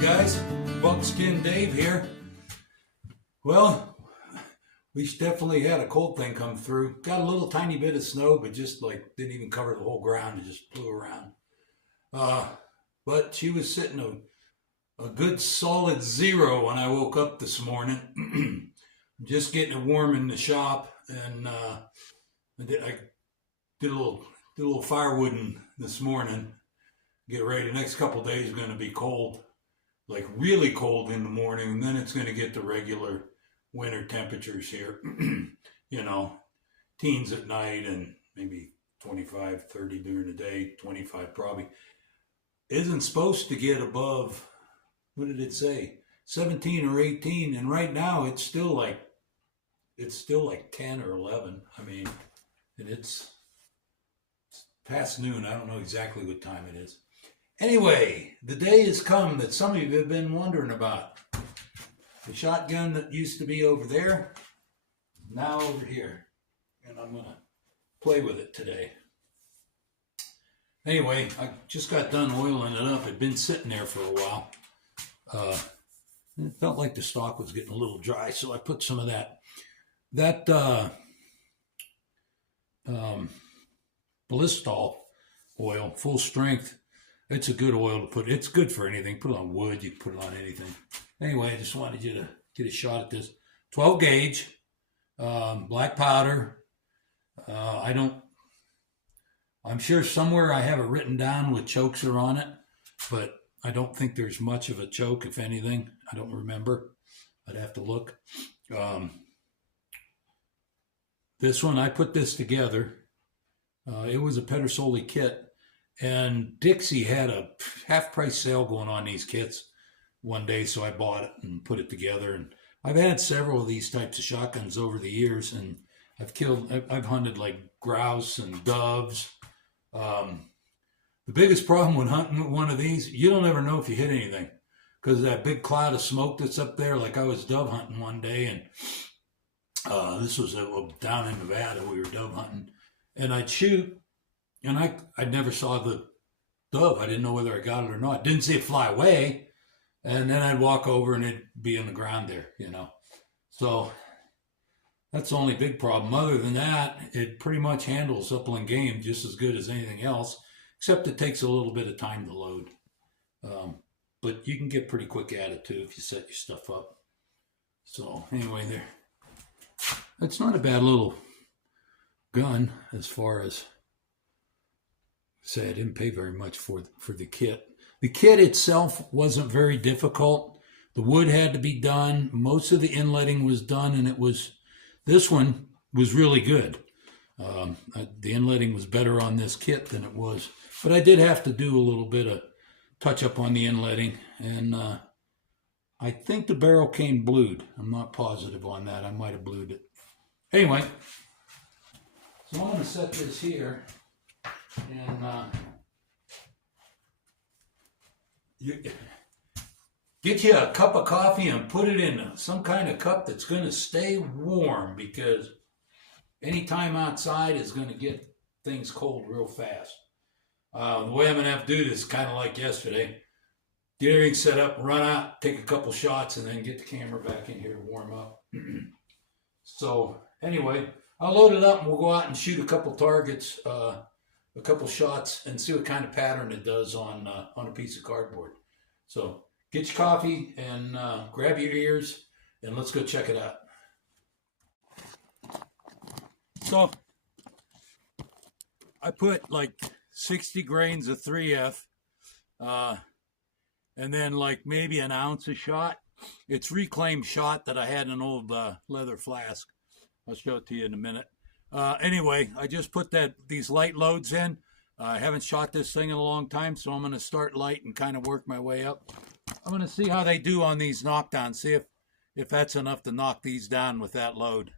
guys, Buckskin Dave here. Well, we definitely had a cold thing come through. Got a little tiny bit of snow, but just like didn't even cover the whole ground. It just flew around. But she was sitting a good solid 0 when I woke up this morning. Just getting it warm in the shop, and I did a little firewooding this morning. Get ready. The next couple of days is going to be cold, like really cold in the morning, and then it's going to get the regular winter temperatures here. You know, teens at night and maybe 25, 30 during the day, 25 probably. Isn't supposed to get above, what did it say? 17 or 18, and right now it's still like 10 or 11. I mean, and it's past noon. I don't know exactly what time it is. Anyway, the day has come that some of you have been wondering about. The shotgun that used to be over there, now over here. And I'm going to play with it today. Anyway, I just got done oiling it up. It'd been sitting there for a while. It felt like the stock was getting a little dry, so I put some of that Blistol oil, full strength. It's a good oil to put. It's good for anything. Put it on wood. You can put it on anything. Anyway, I just wanted you to get a shot at this. 12 gauge, black powder. I'm sure somewhere I have it written down with choker on it, but I don't think there's much of a choke, if anything. I don't remember. I'd have to look. This one, I put this together. It was a Pedersoli kit. And Dixie had a half-price sale going on these kits one day, so I bought it and put it together. And I've had several of these types of shotguns over the years, and I've hunted like grouse and doves. The biggest problem when hunting one of these, you don't ever know if you hit anything because of that big cloud of smoke that's up there. Like I was dove hunting one day, and this was down in Nevada. We were dove hunting, and I'd shoot. And I never saw the dove. I didn't know whether I got it or not. Didn't see it fly away. And then I'd walk over and it'd be on the ground there, you know. So that's the only big problem. Other than that, it pretty much handles upland game just as good as anything else, except it takes a little bit of time to load. But you can get pretty quick at it too if you set your stuff up. So anyway, there. It's not a bad little gun as far as... Say I didn't pay very much for the kit. The kit itself wasn't very difficult. The wood had to be done. Most of the inletting was done, and this one was really good. The inletting was better on this kit than it was, but I did have to do a little bit of touch up on the inletting, and I think the barrel came blued. I'm not positive on that. I might have blued it. Anyway, so I'm going to set this here. And you get you a cup of coffee and put it in some kind of cup that's going to stay warm, because any time outside is going to get things cold real fast. The way I'm going to have to do this is kind of like yesterday. Get everything set up, run out, take a couple shots, and then get the camera back in here to warm up. So anyway, I'll load it up and we'll go out and shoot a couple targets. A couple shots and see what kind of pattern it does on a piece of cardboard. So get your coffee and grab your ears and let's go check it out. So I put like 60 grains of 3F and then like maybe an ounce of shot. It's reclaimed shot that I had in an old leather flask. I'll show it to you in a minute. Anyway, I just put these light loads in. I haven't shot this thing in a long time, so I'm going to start light and kind of work my way up. I'm going to see how they do on these knockdowns, see if that's enough to knock these down with that load.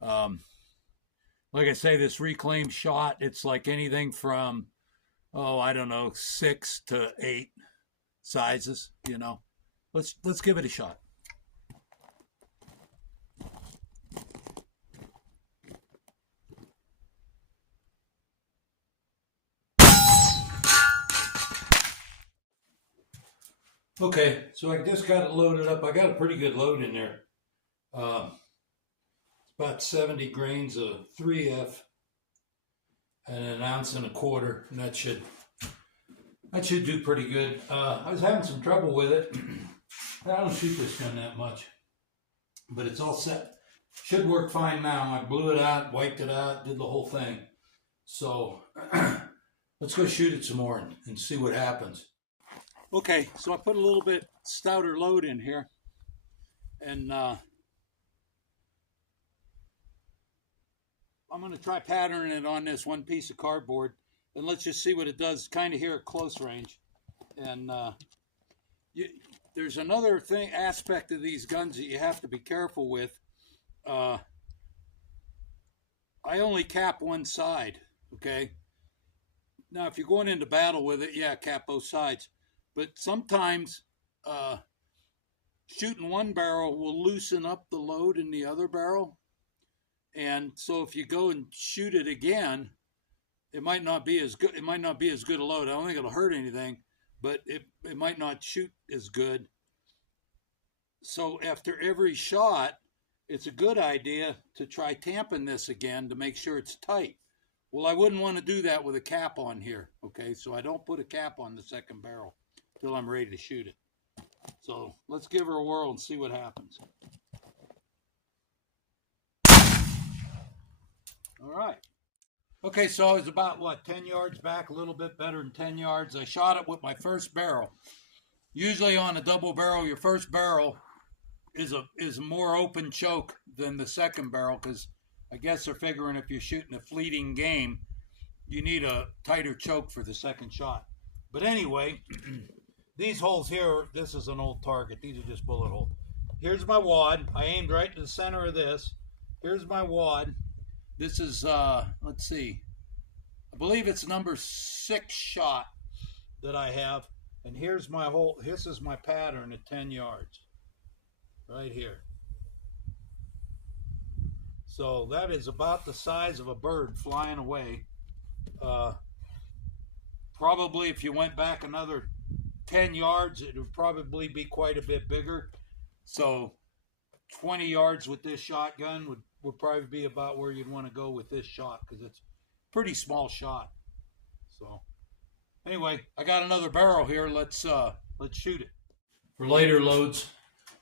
Like I say, this reclaimed shot, it's like anything from, I don't know, 6 to 8 sizes, you know. Let's give it a shot. Okay, so I just got it loaded up. I got a pretty good load in there. About 70 grains of 3F and an ounce and a quarter, and that should do pretty good. I was having some trouble with it. I don't shoot this gun that much, but it's all set. Should work fine now. I blew it out, wiped it out, did the whole thing. So let's go shoot it some more and see what happens. Okay, so I put a little bit stouter load in here, and I'm going to try patterning it on this one piece of cardboard, and let's just see what it does kind of here at close range. And there's another aspect of these guns that you have to be careful with. I only cap one side, okay? Now, if you're going into battle with it, yeah, cap both sides. But sometimes shooting one barrel will loosen up the load in the other barrel. And so if you go and shoot it again, it might not be as good. It might not be as good a load. I don't think it'll hurt anything, but it might not shoot as good. So after every shot, it's a good idea to try tamping this again to make sure it's tight. Well, I wouldn't want to do that with a cap on here, okay? So I don't put a cap on the second barrel till I'm ready to shoot it. So let's give her a whirl and see what happens. All right. Okay, so I was about, 10 yards back, a little bit better than 10 yards. I shot it with my first barrel. Usually on a double barrel, your first barrel is a more open choke than the second barrel, because I guess they're figuring if you're shooting a fleeting game, you need a tighter choke for the second shot. But anyway, these holes here, this is an old target. These are just bullet holes. Here's my wad. I aimed right to the center of this. Here's my wad. This is, let's see, I believe it's number 6 shot that I have. And here's my hole. This is my pattern at 10 yards. Right here. So that is about the size of a bird flying away. Probably if you went back another 10 yards, it would probably be quite a bit bigger. So 20 yards with this shotgun would probably be about where you'd want to go with this shot, because it's a pretty small shot. So anyway, I got another barrel here. Let's shoot it. For lighter loads,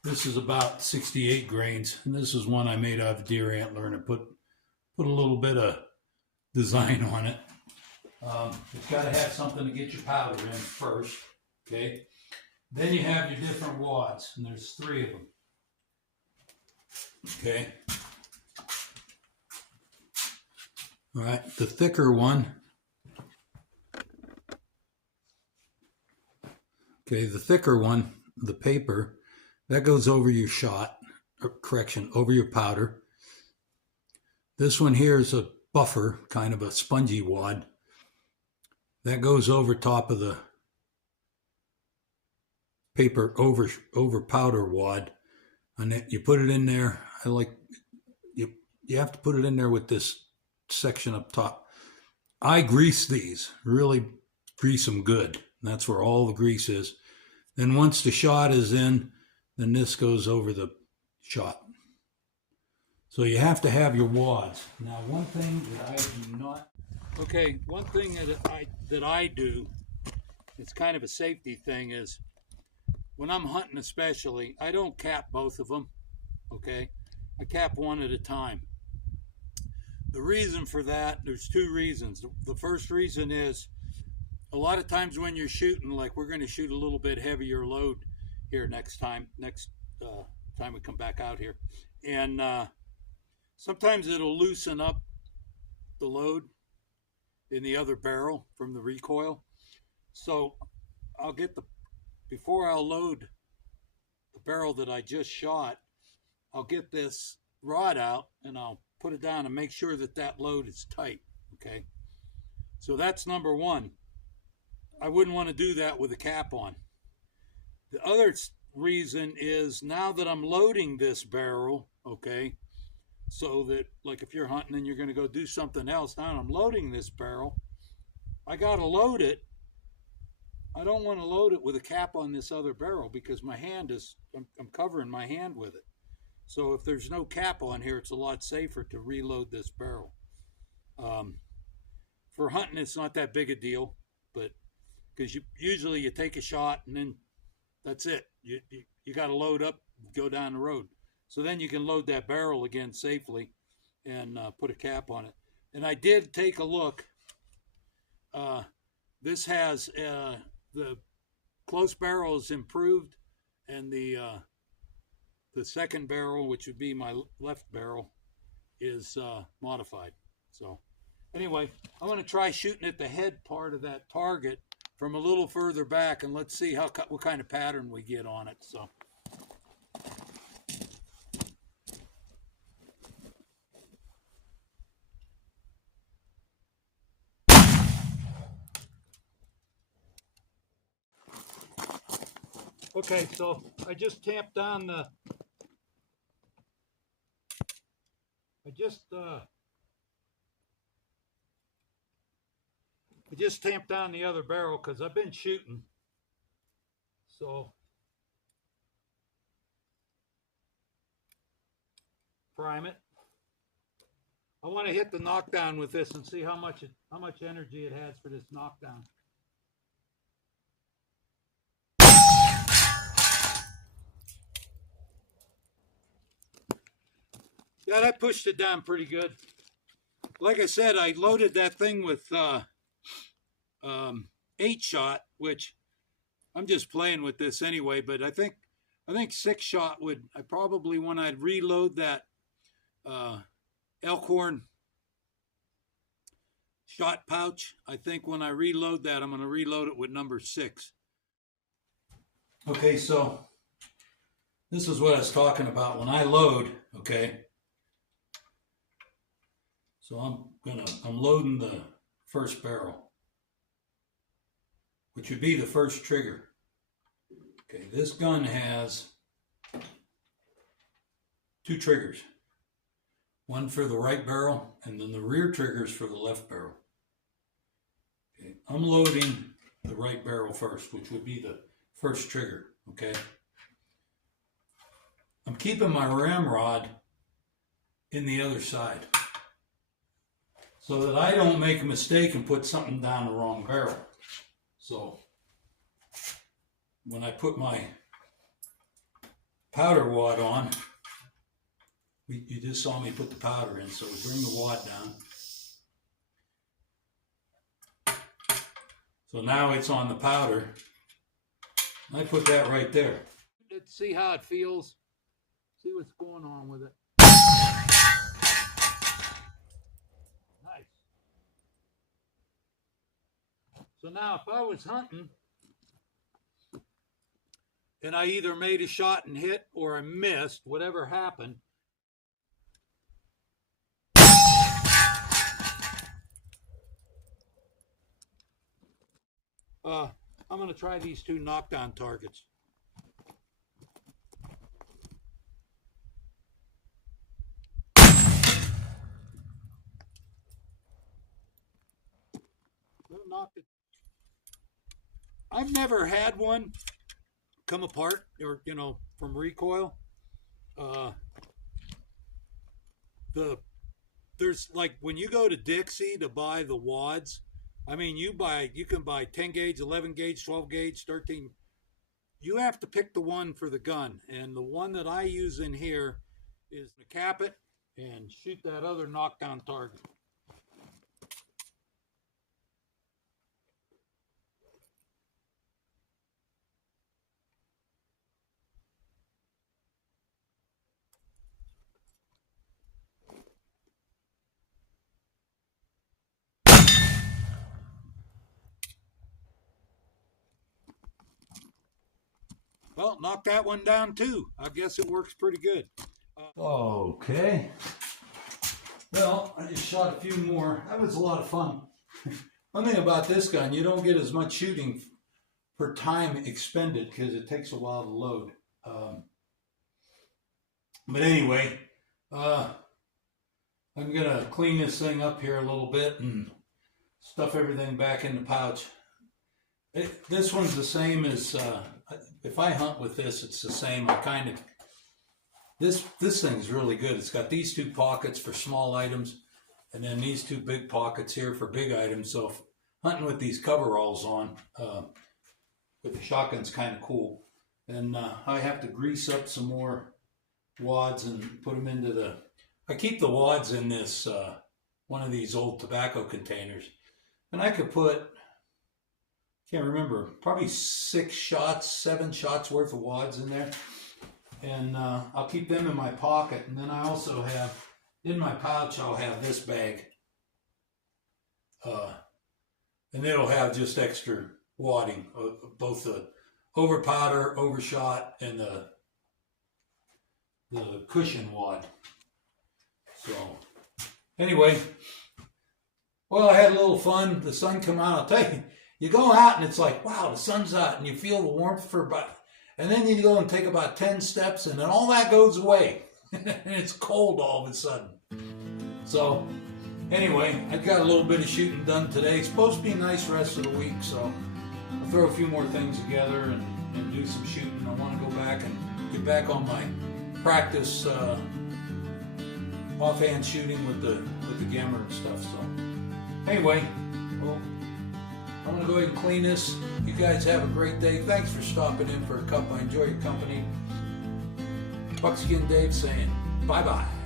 this is about 68 grains, and this is one I made out of deer antler, and I put a little bit of design on it. It's got to have something to get your powder in first, okay? Then you have your different wads, and there's 3 of them, okay? All right, the thicker one, okay, the paper, that goes over your shot, or correction, over your powder. This one here is a buffer, kind of a spongy wad. That goes over top of the paper over powder wad. And then you put it in there. You have to put it in there with this section up top. I grease these, really grease them good. That's where all the grease is. Then once the shot is in, then this goes over the shot. So you have to have your wads. Now, one thing that I do not... Okay, one thing that I do, it's kind of a safety thing, is when I'm hunting especially, I don't cap both of them, okay? I cap one at a time. The reason for that, there's 2 reasons. The first reason is, a lot of times when you're shooting, like we're going to shoot a little bit heavier load here next time we come back out here. And sometimes it'll loosen up the load in the other barrel from the recoil. So before I'll load the barrel that I just shot, I'll get this rod out and I'll put it down and make sure that load is tight, okay? So that's number 1. I wouldn't want to do that with a cap on. The other reason is, now that I'm loading this barrel, okay, so that, like, if you're hunting and you're going to go do something else, now I'm loading this barrel, I got to load it. I don't want to load it with a cap on this other barrel because my hand is, I'm covering my hand with it. So if there's no cap on here, it's a lot safer to reload this barrel. For hunting, it's not that big a deal, but because usually you take a shot and then that's it. You got to load up, go down the road. So then you can load that barrel again safely and put a cap on it. And I did take a look. This has the close barrel is improved, and the second barrel, which would be my left barrel, is modified. So anyway, I'm going to try shooting at the head part of that target from a little further back, and let's see what kind of pattern we get on it. So. Okay, so I just tamped down the, I just tamped down the other barrel because I've been shooting. So prime it. I want to hit the knockdown with this and see how much energy it has for this knockdown. Yeah, that pushed it down pretty good. Like I said, I loaded that thing with 8-shot, which I'm just playing with this anyway. But I think 6-shot would. I probably when I'd reload that Elkhorn shot pouch. I think when I reload that, I'm going to reload it with number 6. Okay, so this is what I was talking about when I load. Okay. So I'm loading the first barrel, which would be the first trigger. Okay, this gun has 2 triggers. One for the right barrel, and then the rear triggers for the left barrel. Okay, I'm loading the right barrel first, which would be the first trigger, okay? I'm keeping my ramrod in the other side, so that I don't make a mistake and put something down the wrong barrel. So when I put my powder wad on, you just saw me put the powder in, so we bring the wad down. So now it's on the powder. I put that right there. Let's see how it feels. See what's going on with it. So now if I was hunting and I either made a shot and hit or I missed, whatever happened, I'm going to try these 2 knockdown targets. Knocked it. I've never had one come apart or, from recoil. There's like when you go to Dixie to buy the wads, I mean, you can buy 10 gauge, 11 gauge, 12 gauge, 13. You have to pick the one for the gun. And the one that I use in here is to cap it and shoot that other knockdown target. Well, knock that one down too. I guess it works pretty good. Okay. Well, I just shot a few more. That was a lot of fun. One thing about this gun, you don't get as much shooting per time expended because it takes a while to load. But anyway, I'm going to clean this thing up here a little bit and stuff everything back in the pouch. This one's the same as, if I hunt with this, it's the same. I kind of, this thing's really good. It's got these two pockets for small items, and then these two big pockets here for big items. So if hunting with these coveralls on, with the shotgun's kind of cool. And I have to grease up some more wads and put them into the, I keep the wads in this, one of these old tobacco containers. And I could put, can't remember, probably 7 shots worth of wads in there. And I'll keep them in my pocket. And then I also have, in my pouch, I'll have this bag. And it'll have just extra wadding, both the over powder, overshot, and the cushion wad. So, anyway, well, I had a little fun. The sun come out. I'll tell you, you go out and it's like, wow, the sun's out, and you feel the warmth for about, and then you go and take about 10 steps, and then all that goes away, and it's cold all of a sudden. So, anyway, I got a little bit of shooting done today. It's supposed to be a nice rest of the week, so I'll throw a few more things together and do some shooting. I want to go back and get back on my practice offhand shooting with the Gamma and stuff. So anyway, well, I'm going to go ahead and clean this. You guys have a great day. Thanks for stopping in for a cup. I enjoy your company. Buckskin Dave saying bye-bye.